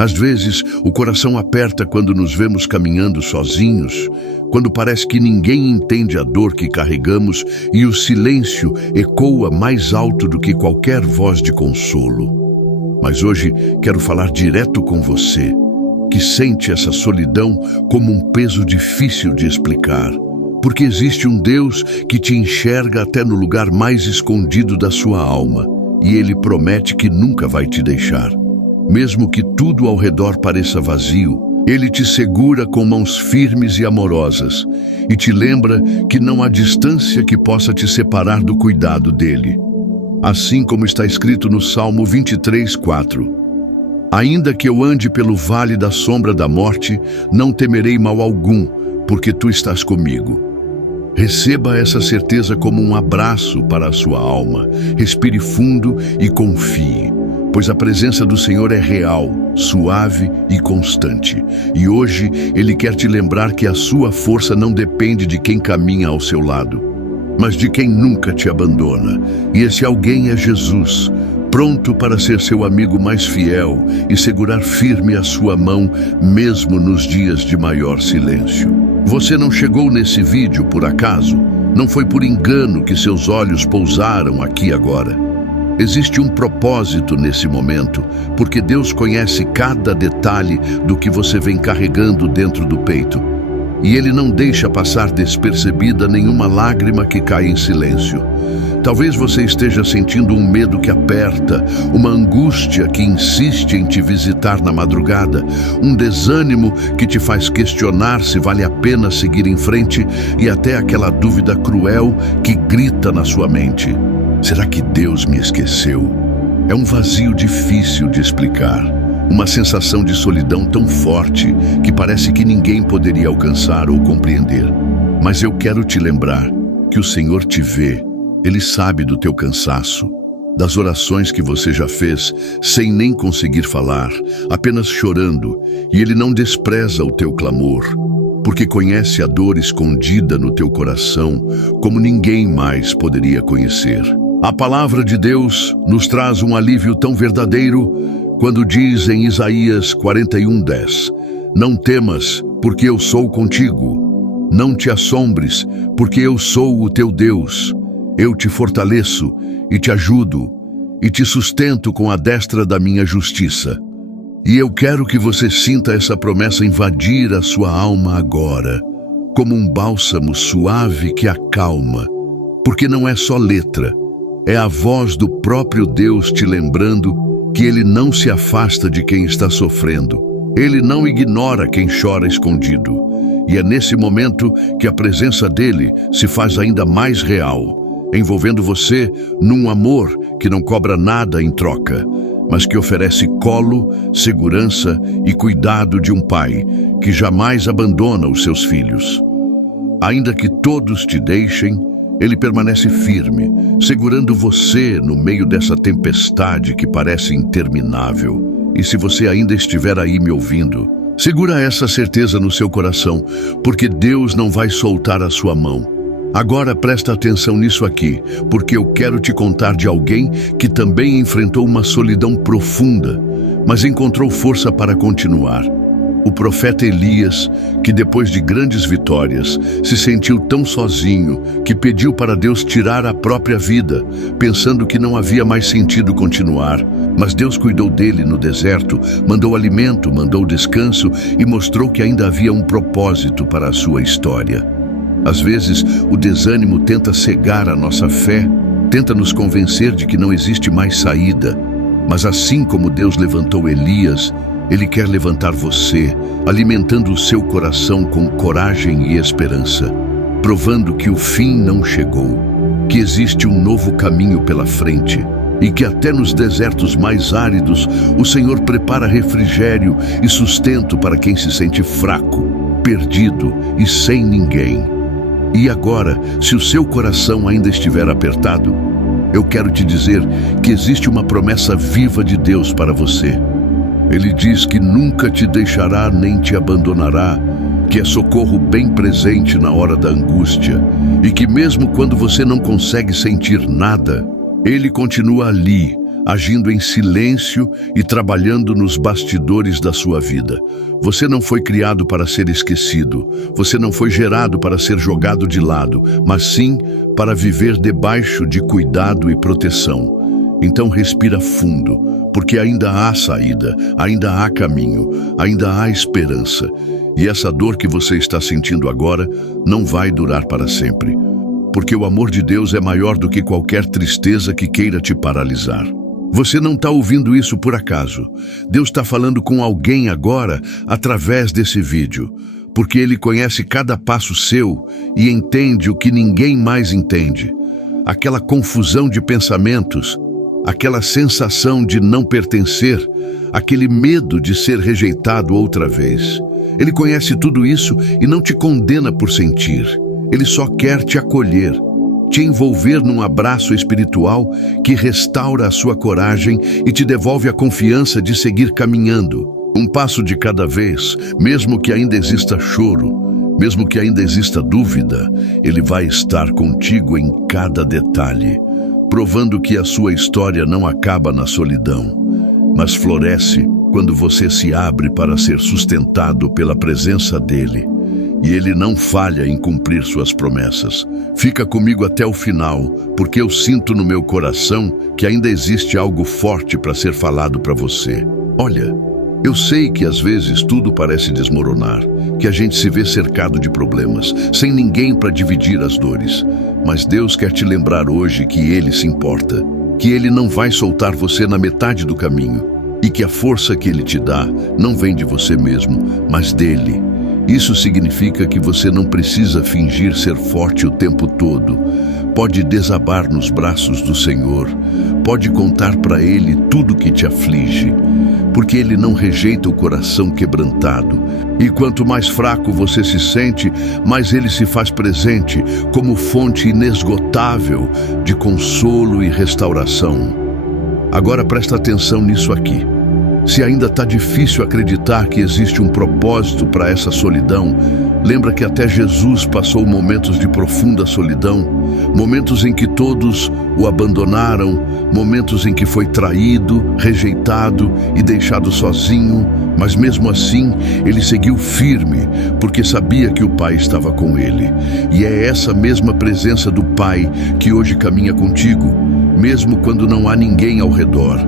Às vezes, o coração aperta quando nos vemos caminhando sozinhos, quando parece que ninguém entende a dor que carregamos e o silêncio ecoa mais alto do que qualquer voz de consolo. Mas hoje quero falar direto com você, que sente essa solidão como um peso difícil de explicar. Porque existe um Deus que te enxerga até no lugar mais escondido da sua alma, e Ele promete que nunca vai te deixar. Mesmo que tudo ao redor pareça vazio, Ele te segura com mãos firmes e amorosas e te lembra que não há distância que possa te separar do cuidado dEle. Assim como está escrito no Salmo 23:4. Ainda que eu ande pelo vale da sombra da morte, não temerei mal algum, porque Tu estás comigo. Receba essa certeza como um abraço para a sua alma. Respire fundo e confie, pois a presença do Senhor é real, suave e constante. E hoje Ele quer te lembrar que a sua força não depende de quem caminha ao seu lado, mas de quem nunca te abandona. E esse alguém é Jesus, pronto para ser seu amigo mais fiel e segurar firme a sua mão, mesmo nos dias de maior silêncio. Você não chegou nesse vídeo por acaso? Não foi por engano que seus olhos pousaram aqui agora. Existe um propósito nesse momento, porque Deus conhece cada detalhe do que você vem carregando dentro do peito. E Ele não deixa passar despercebida nenhuma lágrima que cai em silêncio. Talvez você esteja sentindo um medo que aperta, uma angústia que insiste em te visitar na madrugada, um desânimo que te faz questionar se vale a pena seguir em frente e até aquela dúvida cruel que grita na sua mente. Será que Deus me esqueceu? É um vazio difícil de explicar, uma sensação de solidão tão forte que parece que ninguém poderia alcançar ou compreender. Mas eu quero te lembrar que o Senhor te vê. Ele sabe do teu cansaço, das orações que você já fez sem nem conseguir falar, apenas chorando, e Ele não despreza o teu clamor, porque conhece a dor escondida no teu coração como ninguém mais poderia conhecer. A palavra de Deus nos traz um alívio tão verdadeiro quando diz em Isaías 41:10: Não temas, porque eu sou contigo. Não te assombres, porque eu sou o teu Deus. Eu te fortaleço e te ajudo e te sustento com a destra da minha justiça. E eu quero que você sinta essa promessa invadir a sua alma agora, como um bálsamo suave que acalma, porque não é só letra, é a voz do próprio Deus te lembrando que Ele não se afasta de quem está sofrendo. Ele não ignora quem chora escondido. E é nesse momento que a presença dEle se faz ainda mais real, envolvendo você num amor que não cobra nada em troca, mas que oferece colo, segurança e cuidado de um pai que jamais abandona os seus filhos. Ainda que todos te deixem, Ele permanece firme, segurando você no meio dessa tempestade que parece interminável. E se você ainda estiver aí me ouvindo, segura essa certeza no seu coração, porque Deus não vai soltar a sua mão. Agora presta atenção nisso aqui, porque eu quero te contar de alguém que também enfrentou uma solidão profunda, mas encontrou força para continuar. O profeta Elias, que depois de grandes vitórias, se sentiu tão sozinho que pediu para Deus tirar a própria vida, pensando que não havia mais sentido continuar. Mas Deus cuidou dele no deserto, mandou alimento, mandou descanso e mostrou que ainda havia um propósito para a sua história. Às vezes, o desânimo tenta cegar a nossa fé, tenta nos convencer de que não existe mais saída. Mas assim como Deus levantou Elias, Ele quer levantar você, alimentando o seu coração com coragem e esperança, provando que o fim não chegou, que existe um novo caminho pela frente e que até nos desertos mais áridos o Senhor prepara refrigério e sustento para quem se sente fraco, perdido e sem ninguém. E agora, se o seu coração ainda estiver apertado, eu quero te dizer que existe uma promessa viva de Deus para você. Ele diz que nunca te deixará nem te abandonará, que é socorro bem presente na hora da angústia e que mesmo quando você não consegue sentir nada, Ele continua ali, agindo em silêncio e trabalhando nos bastidores da sua vida. Você não foi criado para ser esquecido, você não foi gerado para ser jogado de lado, mas sim para viver debaixo de cuidado e proteção. Então respira fundo, porque ainda há saída, ainda há caminho, ainda há esperança. E essa dor que você está sentindo agora não vai durar para sempre, porque o amor de Deus é maior do que qualquer tristeza que queira te paralisar. Você não está ouvindo isso por acaso. Deus está falando com alguém agora através desse vídeo, porque Ele conhece cada passo seu e entende o que ninguém mais entende. Aquela confusão de pensamentos, aquela sensação de não pertencer, aquele medo de ser rejeitado outra vez. Ele conhece tudo isso e não te condena por sentir. Ele só quer te acolher, te envolver num abraço espiritual que restaura a sua coragem e te devolve a confiança de seguir caminhando. Um passo de cada vez, mesmo que ainda exista choro, mesmo que ainda exista dúvida, Ele vai estar contigo em cada detalhe, provando que a sua história não acaba na solidão, mas floresce quando você se abre para ser sustentado pela presença dEle. E Ele não falha em cumprir suas promessas. Fica comigo até o final, porque eu sinto no meu coração que ainda existe algo forte para ser falado para você. Olha, eu sei que às vezes tudo parece desmoronar, que a gente se vê cercado de problemas, sem ninguém para dividir as dores. Mas Deus quer te lembrar hoje que Ele se importa, que Ele não vai soltar você na metade do caminho, e que a força que Ele te dá não vem de você mesmo, mas dEle. Isso significa que você não precisa fingir ser forte o tempo todo. Pode desabar nos braços do Senhor. Pode contar para Ele tudo que te aflige, porque Ele não rejeita o coração quebrantado. E quanto mais fraco você se sente, mais Ele se faz presente como fonte inesgotável de consolo e restauração. Agora presta atenção nisso aqui. Se ainda está difícil acreditar que existe um propósito para essa solidão, lembra que até Jesus passou momentos de profunda solidão, momentos em que todos o abandonaram, momentos em que foi traído, rejeitado e deixado sozinho, mas mesmo assim ele seguiu firme, porque sabia que o Pai estava com ele. E é essa mesma presença do Pai que hoje caminha contigo, mesmo quando não há ninguém ao redor,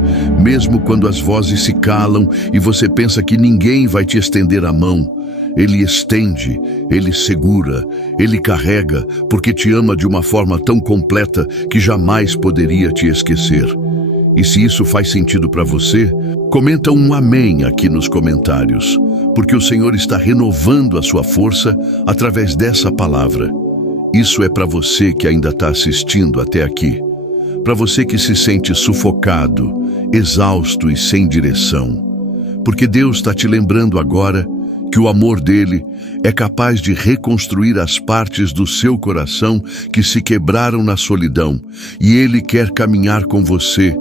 mesmo quando as vozes se calam e você pensa que ninguém vai te estender a mão. Ele estende, Ele segura, Ele carrega, porque te ama de uma forma tão completa que jamais poderia te esquecer. E se isso faz sentido para você, comenta um amém aqui nos comentários, porque o Senhor está renovando a sua força através dessa palavra. Isso é para você que ainda está assistindo até aqui. Para você que se sente sufocado, exausto e sem direção. Porque Deus está te lembrando agora que o amor dele é capaz de reconstruir as partes do seu coração que se quebraram na solidão. E Ele quer caminhar com você,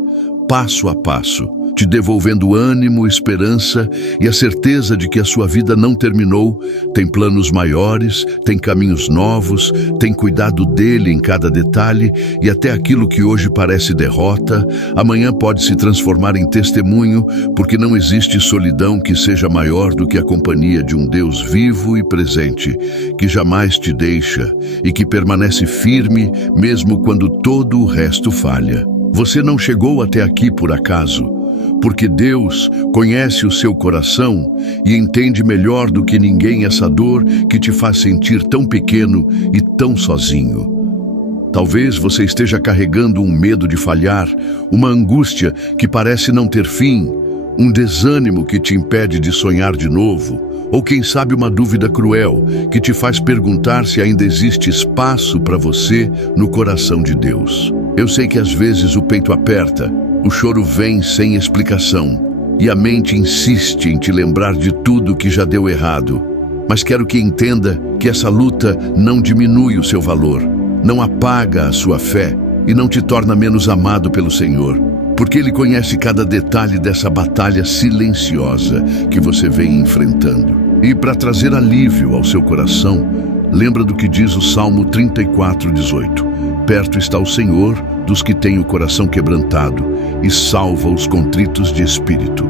passo a passo, te devolvendo ânimo, esperança e a certeza de que a sua vida não terminou. Tem planos maiores, tem caminhos novos, tem cuidado dele em cada detalhe, e até aquilo que hoje parece derrota, amanhã pode se transformar em testemunho, porque não existe solidão que seja maior do que a companhia de um Deus vivo e presente, que jamais te deixa e que permanece firme mesmo quando todo o resto falha. Você não chegou até aqui por acaso, porque Deus conhece o seu coração e entende melhor do que ninguém essa dor que te faz sentir tão pequeno e tão sozinho. Talvez você esteja carregando um medo de falhar, uma angústia que parece não ter fim, um desânimo que te impede de sonhar de novo, ou quem sabe uma dúvida cruel que te faz perguntar se ainda existe espaço para você no coração de Deus. Eu sei que às vezes o peito aperta, o choro vem sem explicação e a mente insiste em te lembrar de tudo que já deu errado. Mas quero que entenda que essa luta não diminui o seu valor, não apaga a sua fé e não te torna menos amado pelo Senhor, porque Ele conhece cada detalhe dessa batalha silenciosa que você vem enfrentando. E para trazer alívio ao seu coração, lembra do que diz o Salmo 34:18. Perto está o Senhor dos que têm o coração quebrantado e salva os contritos de espírito.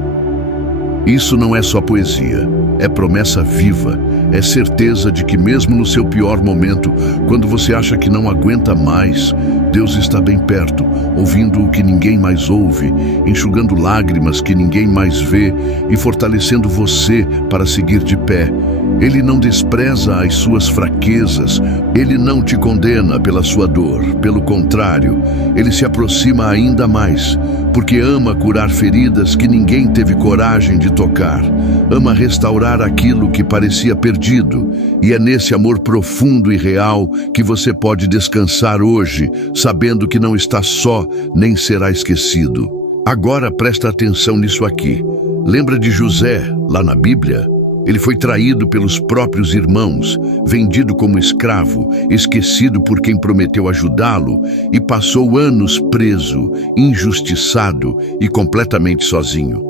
Isso não é só poesia, é promessa viva, é certeza de que mesmo no seu pior momento, quando você acha que não aguenta mais, Deus está bem perto, ouvindo o que ninguém mais ouve, enxugando lágrimas que ninguém mais vê e fortalecendo você para seguir de pé. Ele não despreza as suas fraquezas, ele não te condena pela sua dor, pelo contrário, ele se aproxima ainda mais, porque ama curar feridas que ninguém teve coragem de tocar, ama restaurar aquilo que parecia perdido, e é nesse amor profundo e real que você pode descansar hoje, sabendo que não está só, nem será esquecido. Agora presta atenção nisso aqui. Lembra de José, lá na Bíblia? Ele foi traído pelos próprios irmãos, vendido como escravo, esquecido por quem prometeu ajudá-lo e passou anos preso, injustiçado e completamente sozinho.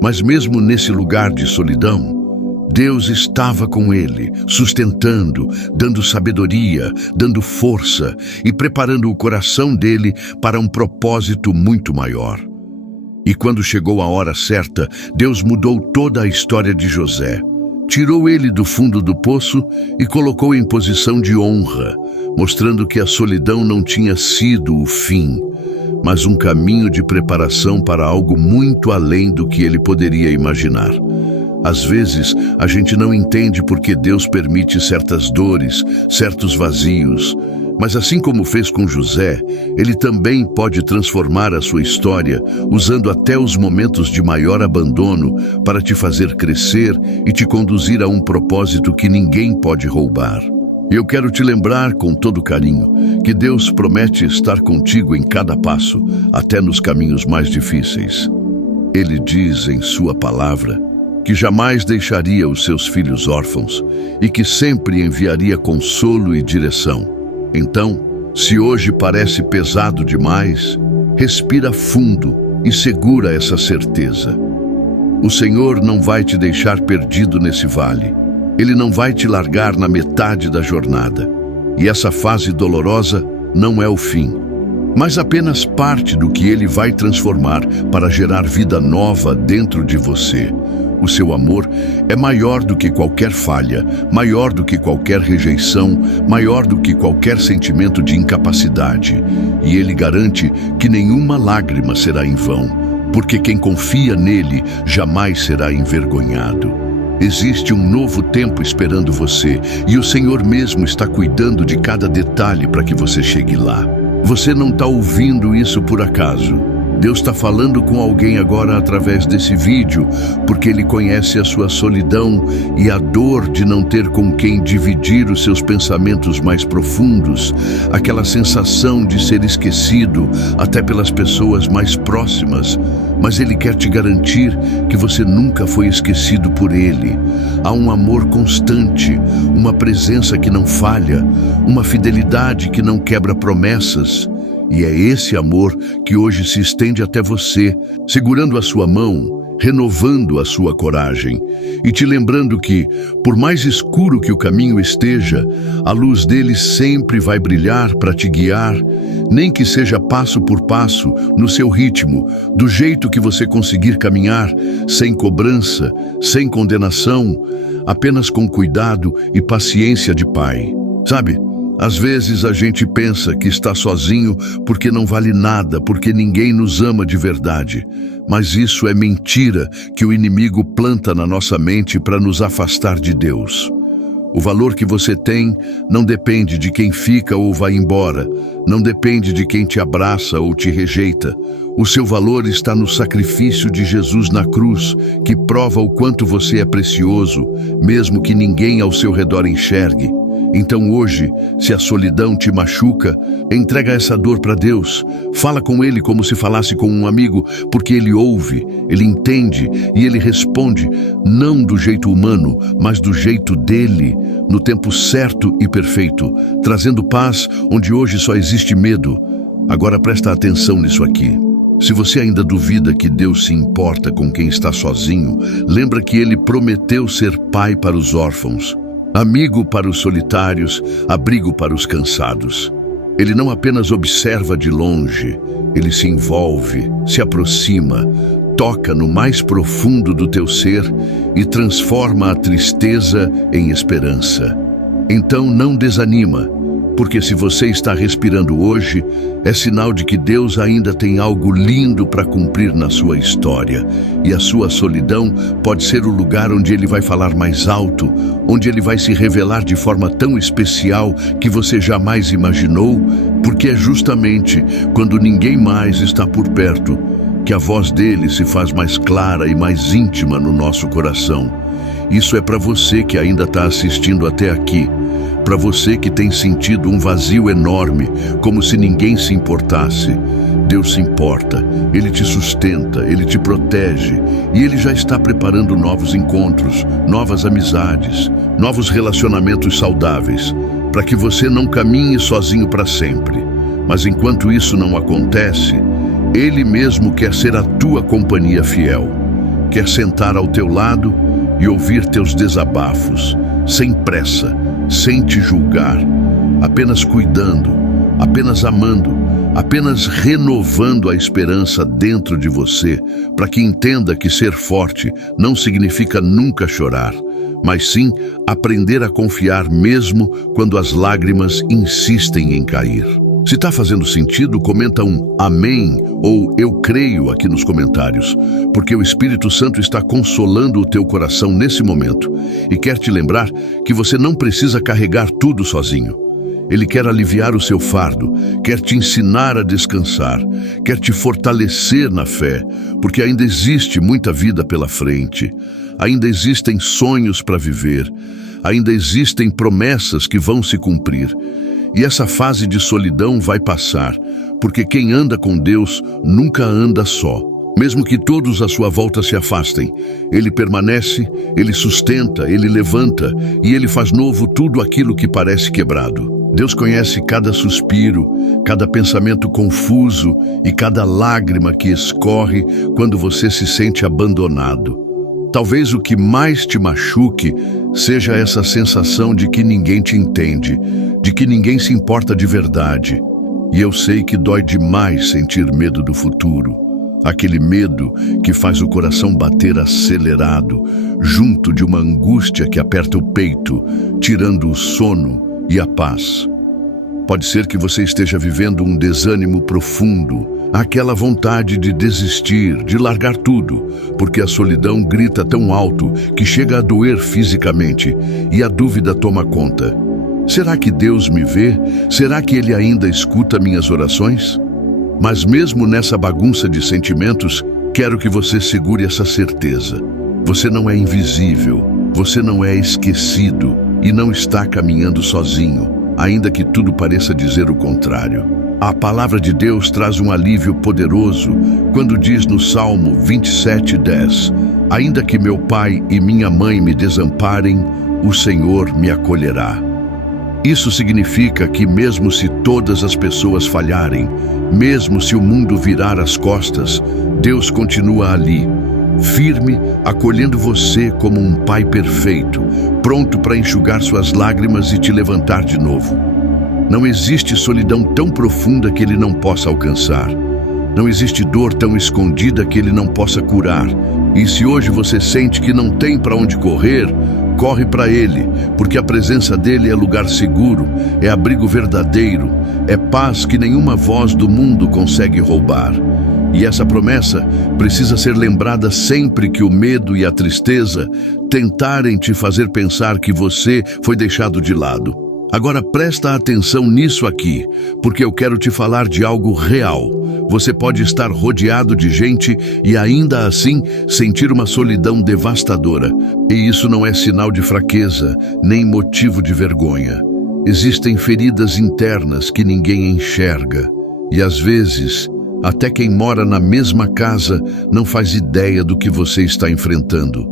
Mas mesmo nesse lugar de solidão, Deus estava com ele, sustentando, dando sabedoria, dando força e preparando o coração dele para um propósito muito maior. E quando chegou a hora certa, Deus mudou toda a história de José. Tirou ele do fundo do poço e colocou em posição de honra, mostrando que a solidão não tinha sido o fim, mas um caminho de preparação para algo muito além do que ele poderia imaginar. Às vezes, a gente não entende por que Deus permite certas dores, certos vazios, mas assim como fez com José, ele também pode transformar a sua história, usando até os momentos de maior abandono para te fazer crescer e te conduzir a um propósito que ninguém pode roubar. E eu quero te lembrar com todo carinho que Deus promete estar contigo em cada passo, até nos caminhos mais difíceis. Ele diz em sua palavra que jamais deixaria os seus filhos órfãos e que sempre enviaria consolo e direção. Então, se hoje parece pesado demais, respira fundo e segura essa certeza. O Senhor não vai te deixar perdido nesse vale. Ele não vai te largar na metade da jornada. E essa fase dolorosa não é o fim, mas apenas parte do que Ele vai transformar para gerar vida nova dentro de você. O seu amor é maior do que qualquer falha, maior do que qualquer rejeição, maior do que qualquer sentimento de incapacidade. E Ele garante que nenhuma lágrima será em vão, porque quem confia nele jamais será envergonhado. Existe um novo tempo esperando você, e o Senhor mesmo está cuidando de cada detalhe para que você chegue lá. Você não está ouvindo isso por acaso. Deus está falando com alguém agora através desse vídeo, porque Ele conhece a sua solidão e a dor de não ter com quem dividir os seus pensamentos mais profundos, aquela sensação de ser esquecido até pelas pessoas mais próximas. Mas Ele quer te garantir que você nunca foi esquecido por Ele. Há um amor constante, uma presença que não falha, uma fidelidade que não quebra promessas. E é esse amor que hoje se estende até você, segurando a sua mão, renovando a sua coragem e te lembrando que, por mais escuro que o caminho esteja, a luz dele sempre vai brilhar para te guiar, nem que seja passo por passo, no seu ritmo, do jeito que você conseguir caminhar, sem cobrança, sem condenação, apenas com cuidado e paciência de pai. Sabe? Às vezes a gente pensa que está sozinho porque não vale nada, porque ninguém nos ama de verdade. Mas isso é mentira que o inimigo planta na nossa mente para nos afastar de Deus. O valor que você tem não depende de quem fica ou vai embora, não depende de quem te abraça ou te rejeita. O seu valor está no sacrifício de Jesus na cruz, que prova o quanto você é precioso, mesmo que ninguém ao seu redor enxergue. Então hoje, se a solidão te machuca, entrega essa dor para Deus. Fala com Ele como se falasse com um amigo, porque Ele ouve, Ele entende e Ele responde, não do jeito humano, mas do jeito dele, no tempo certo e perfeito, trazendo paz onde hoje só existe medo. Agora presta atenção nisso aqui. Se você ainda duvida que Deus se importa com quem está sozinho, lembra que Ele prometeu ser pai para os órfãos, amigo para os solitários, abrigo para os cansados. Ele não apenas observa de longe, ele se envolve, se aproxima, toca no mais profundo do teu ser e transforma a tristeza em esperança. Então não desanima, porque se você está respirando hoje, é sinal de que Deus ainda tem algo lindo para cumprir na sua história. E a sua solidão pode ser o lugar onde Ele vai falar mais alto, onde Ele vai se revelar de forma tão especial que você jamais imaginou, porque é justamente quando ninguém mais está por perto que a voz dele se faz mais clara e mais íntima no nosso coração. Isso é para você que ainda está assistindo até aqui. Para você que tem sentido um vazio enorme, como se ninguém se importasse. Deus se importa, Ele te sustenta, Ele te protege e Ele já está preparando novos encontros, novas amizades, novos relacionamentos saudáveis, para que você não caminhe sozinho para sempre. Mas enquanto isso não acontece, Ele mesmo quer ser a tua companhia fiel, quer sentar ao teu lado e ouvir teus desabafos, sem pressa, sem te julgar, apenas cuidando, apenas amando, apenas renovando a esperança dentro de você, para que entenda que ser forte não significa nunca chorar, mas sim aprender a confiar mesmo quando as lágrimas insistem em cair. Se está fazendo sentido, comenta um amém ou eu creio aqui nos comentários, porque o Espírito Santo está consolando o teu coração nesse momento e quer te lembrar que você não precisa carregar tudo sozinho. Ele quer aliviar o seu fardo, quer te ensinar a descansar, quer te fortalecer na fé, porque ainda existe muita vida pela frente, ainda existem sonhos para viver, ainda existem promessas que vão se cumprir. E essa fase de solidão vai passar, porque quem anda com Deus nunca anda só. Mesmo que todos à sua volta se afastem, Ele permanece, Ele sustenta, Ele levanta e Ele faz novo tudo aquilo que parece quebrado. Deus conhece cada suspiro, cada pensamento confuso e cada lágrima que escorre quando você se sente abandonado. Talvez o que mais te machuque seja essa sensação de que ninguém te entende, de que ninguém se importa de verdade. E eu sei que dói demais sentir medo do futuro. Aquele medo que faz o coração bater acelerado, junto de uma angústia que aperta o peito, tirando o sono e a paz. Pode ser que você esteja vivendo um desânimo profundo, aquela vontade de desistir, de largar tudo, porque a solidão grita tão alto que chega a doer fisicamente e a dúvida toma conta. Será que Deus me vê? Será que Ele ainda escuta minhas orações? Mas mesmo nessa bagunça de sentimentos, quero que você segure essa certeza. Você não é invisível, você não é esquecido e não está caminhando sozinho, ainda que tudo pareça dizer o contrário. A palavra de Deus traz um alívio poderoso quando diz no Salmo 27:10: ainda que meu pai e minha mãe me desamparem, o Senhor me acolherá. Isso significa que mesmo se todas as pessoas falharem, mesmo se o mundo virar as costas, Deus continua ali, firme, acolhendo você como um pai perfeito, pronto para enxugar suas lágrimas e te levantar de novo. Não existe solidão tão profunda que Ele não possa alcançar. Não existe dor tão escondida que Ele não possa curar. E se hoje você sente que não tem para onde correr, corre para Ele, porque a presença dEle é lugar seguro, é abrigo verdadeiro, é paz que nenhuma voz do mundo consegue roubar. E essa promessa precisa ser lembrada sempre que o medo e a tristeza tentarem te fazer pensar que você foi deixado de lado. Agora presta atenção nisso aqui, porque eu quero te falar de algo real. Você pode estar rodeado de gente e ainda assim sentir uma solidão devastadora. E isso não é sinal de fraqueza, nem motivo de vergonha. Existem feridas internas que ninguém enxerga. E às vezes, até quem mora na mesma casa não faz ideia do que você está enfrentando.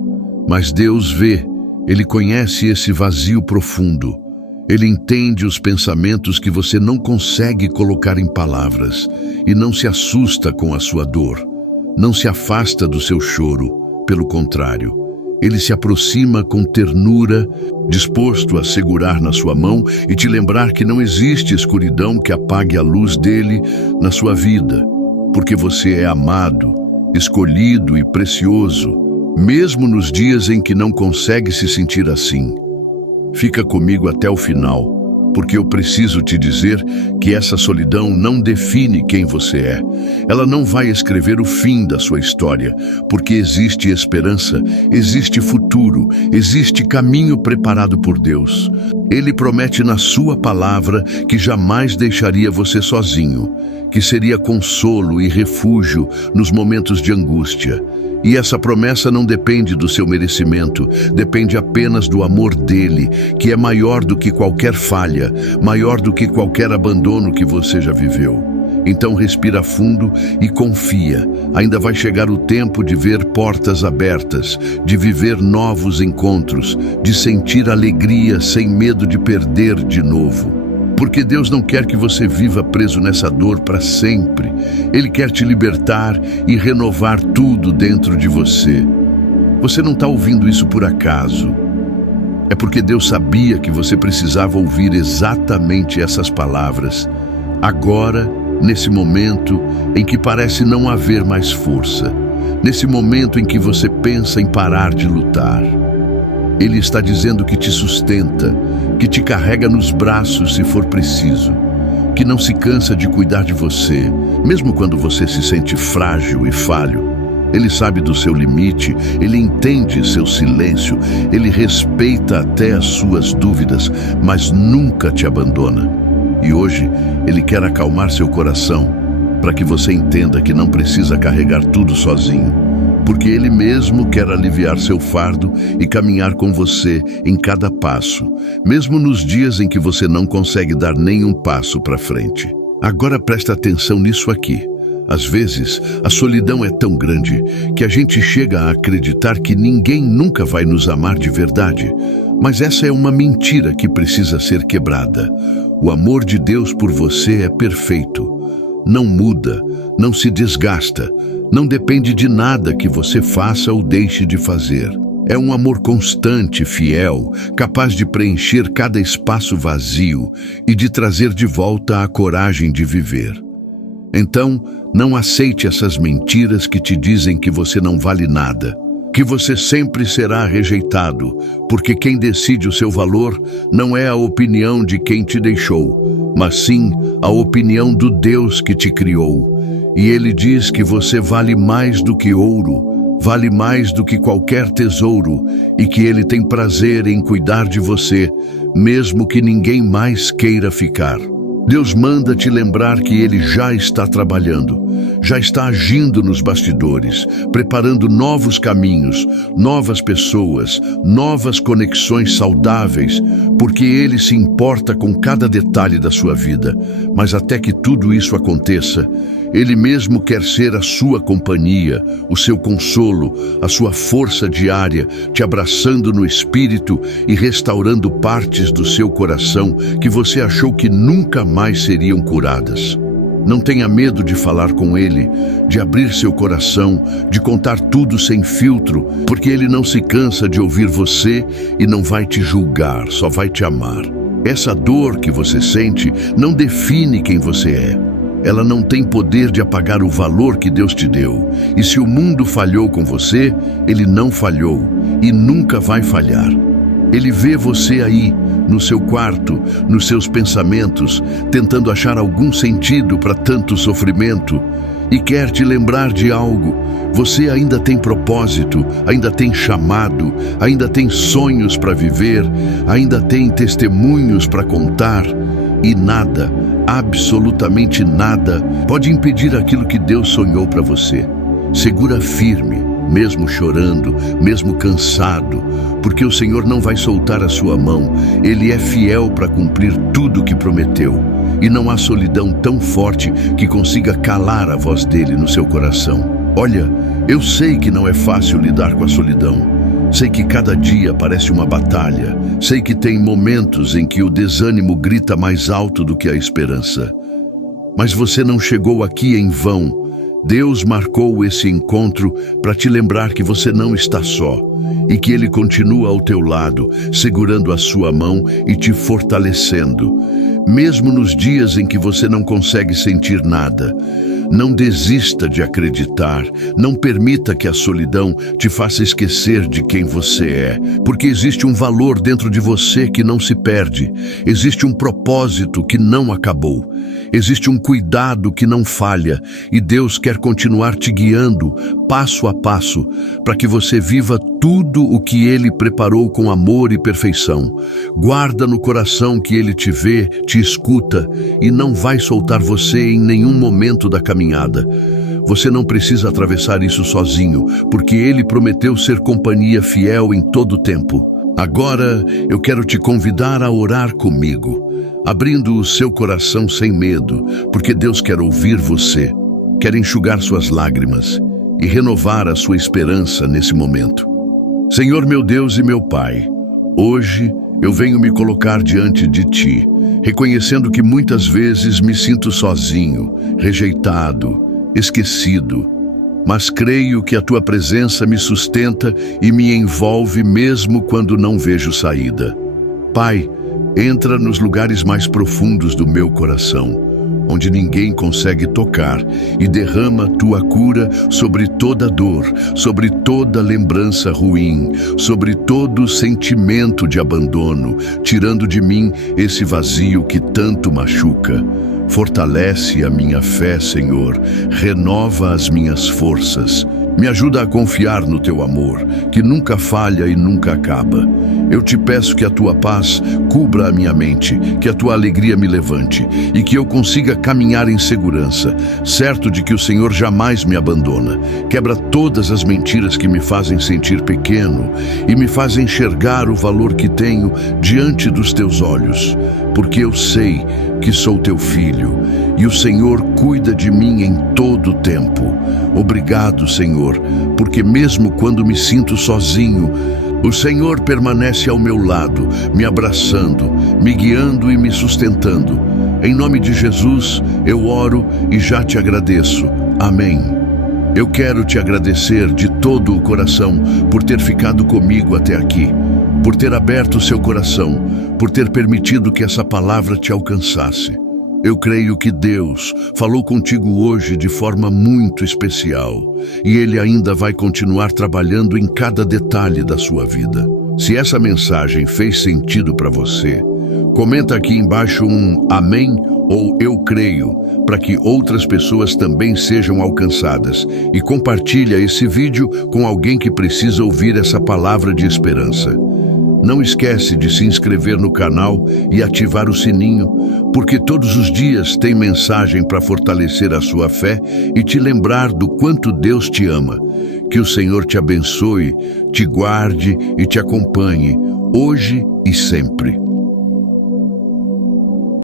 Mas Deus vê, Ele conhece esse vazio profundo. Ele entende os pensamentos que você não consegue colocar em palavras e não se assusta com a sua dor. Não se afasta do seu choro, pelo contrário. Ele se aproxima com ternura, disposto a segurar na sua mão e te lembrar que não existe escuridão que apague a luz dele na sua vida, porque você é amado, escolhido e precioso, mesmo nos dias em que não consegue se sentir assim. Fica comigo até o final, porque eu preciso te dizer que essa solidão não define quem você é. Ela não vai escrever o fim da sua história, porque existe esperança, existe futuro, existe caminho preparado por Deus. Ele promete na sua palavra que jamais deixaria você sozinho, que seria consolo e refúgio nos momentos de angústia. E essa promessa não depende do seu merecimento, depende apenas do amor dele, que é maior do que qualquer falha, maior do que qualquer abandono que você já viveu. Então respira fundo e confia. Ainda vai chegar o tempo de ver portas abertas, de viver novos encontros, de sentir alegria sem medo de perder de novo. Porque Deus não quer que você viva preso nessa dor para sempre. Ele quer te libertar e renovar tudo dentro de você. Você não está ouvindo isso por acaso. É porque Deus sabia que você precisava ouvir exatamente essas palavras. Agora, nesse momento em que parece não haver mais força. Nesse momento em que você pensa em parar de lutar. Ele está dizendo que te sustenta, que te carrega nos braços se for preciso, que não se cansa de cuidar de você, mesmo quando você se sente frágil e falho. Ele sabe do seu limite, ele entende seu silêncio, ele respeita até as suas dúvidas, mas nunca te abandona. E hoje, ele quer acalmar seu coração, para que você entenda que não precisa carregar tudo sozinho. Porque Ele mesmo quer aliviar seu fardo e caminhar com você em cada passo, mesmo nos dias em que você não consegue dar nenhum passo para frente. Agora presta atenção nisso aqui. Às vezes, a solidão é tão grande que a gente chega a acreditar que ninguém nunca vai nos amar de verdade. Mas essa é uma mentira que precisa ser quebrada. O amor de Deus por você é perfeito. Não muda, não se desgasta, não depende de nada que você faça ou deixe de fazer. É um amor constante, fiel, capaz de preencher cada espaço vazio e de trazer de volta a coragem de viver. Então, não aceite essas mentiras que te dizem que você não vale nada, que você sempre será rejeitado, porque quem decide o seu valor não é a opinião de quem te deixou, mas sim a opinião do Deus que te criou. E Ele diz que você vale mais do que ouro, vale mais do que qualquer tesouro, e que Ele tem prazer em cuidar de você, mesmo que ninguém mais queira ficar. Deus manda te lembrar que Ele já está trabalhando, já está agindo nos bastidores, preparando novos caminhos, novas pessoas, novas conexões saudáveis, porque Ele se importa com cada detalhe da sua vida. Mas até que tudo isso aconteça, Ele mesmo quer ser a sua companhia, o seu consolo, a sua força diária, te abraçando no espírito e restaurando partes do seu coração que você achou que nunca mais seriam curadas. Não tenha medo de falar com Ele, de abrir seu coração, de contar tudo sem filtro, porque Ele não se cansa de ouvir você e não vai te julgar, só vai te amar. Essa dor que você sente não define quem você é. Ela não tem poder de apagar o valor que Deus te deu. E se o mundo falhou com você, Ele não falhou e nunca vai falhar. Ele vê você aí, no seu quarto, nos seus pensamentos, tentando achar algum sentido para tanto sofrimento e quer te lembrar de algo. Você ainda tem propósito, ainda tem chamado, ainda tem sonhos para viver, ainda tem testemunhos para contar. E nada, absolutamente nada, pode impedir aquilo que Deus sonhou para você. Segura firme, mesmo chorando, mesmo cansado, porque o Senhor não vai soltar a sua mão. Ele é fiel para cumprir tudo o que prometeu. E não há solidão tão forte que consiga calar a voz dele no seu coração. Olha, eu sei que não é fácil lidar com a solidão. Sei que cada dia parece uma batalha. Sei que tem momentos em que o desânimo grita mais alto do que a esperança. Mas você não chegou aqui em vão. Deus marcou esse encontro para te lembrar que você não está só e que Ele continua ao teu lado, segurando a sua mão e te fortalecendo. Mesmo nos dias em que você não consegue sentir nada, não desista de acreditar, não permita que a solidão te faça esquecer de quem você é, porque existe um valor dentro de você que não se perde, existe um propósito que não acabou, existe um cuidado que não falha e Deus quer continuar te guiando passo a passo para que você viva tudo o que Ele preparou com amor e perfeição. Guarda no coração que Ele te vê, te escuta e não vai soltar você em nenhum momento da caminhada. Você não precisa atravessar isso sozinho, porque Ele prometeu ser companhia fiel em todo o tempo. Agora eu quero te convidar a orar comigo, abrindo o seu coração sem medo, porque Deus quer ouvir você, quer enxugar suas lágrimas e renovar a sua esperança nesse momento. Senhor meu Deus e meu Pai, hoje eu venho me colocar diante de Ti, reconhecendo que muitas vezes me sinto sozinho, rejeitado, esquecido, mas creio que a Tua presença me sustenta e me envolve mesmo quando não vejo saída. Pai, entra nos lugares mais profundos do meu coração, onde ninguém consegue tocar, e derrama Tua cura sobre toda dor, sobre toda lembrança ruim, sobre todo sentimento de abandono, tirando de mim esse vazio que tanto machuca. Fortalece a minha fé, Senhor, renova as minhas forças. Me ajuda a confiar no Teu amor, que nunca falha e nunca acaba. Eu te peço que a Tua paz cubra a minha mente, que a Tua alegria me levante e que eu consiga caminhar em segurança, certo de que o Senhor jamais me abandona. Quebra todas as mentiras que me fazem sentir pequeno e me fazem enxergar o valor que tenho diante dos Teus olhos, porque eu sei que sou Teu filho e o Senhor cuida de mim em todo o tempo. Obrigado, Senhor, porque mesmo quando me sinto sozinho, o Senhor permanece ao meu lado, me abraçando, me guiando e me sustentando. Em nome de Jesus, eu oro e já te agradeço. Amém. Eu quero te agradecer de todo o coração por ter ficado comigo até aqui, por ter aberto seu coração, por ter permitido que essa palavra te alcançasse. Eu creio que Deus falou contigo hoje de forma muito especial e Ele ainda vai continuar trabalhando em cada detalhe da sua vida. Se essa mensagem fez sentido para você, comenta aqui embaixo um amém ou eu creio, para que outras pessoas também sejam alcançadas, e compartilha esse vídeo com alguém que precisa ouvir essa palavra de esperança. Não esquece de se inscrever no canal e ativar o sininho, porque todos os dias tem mensagem para fortalecer a sua fé e te lembrar do quanto Deus te ama. Que o Senhor te abençoe, te guarde e te acompanhe, hoje e sempre.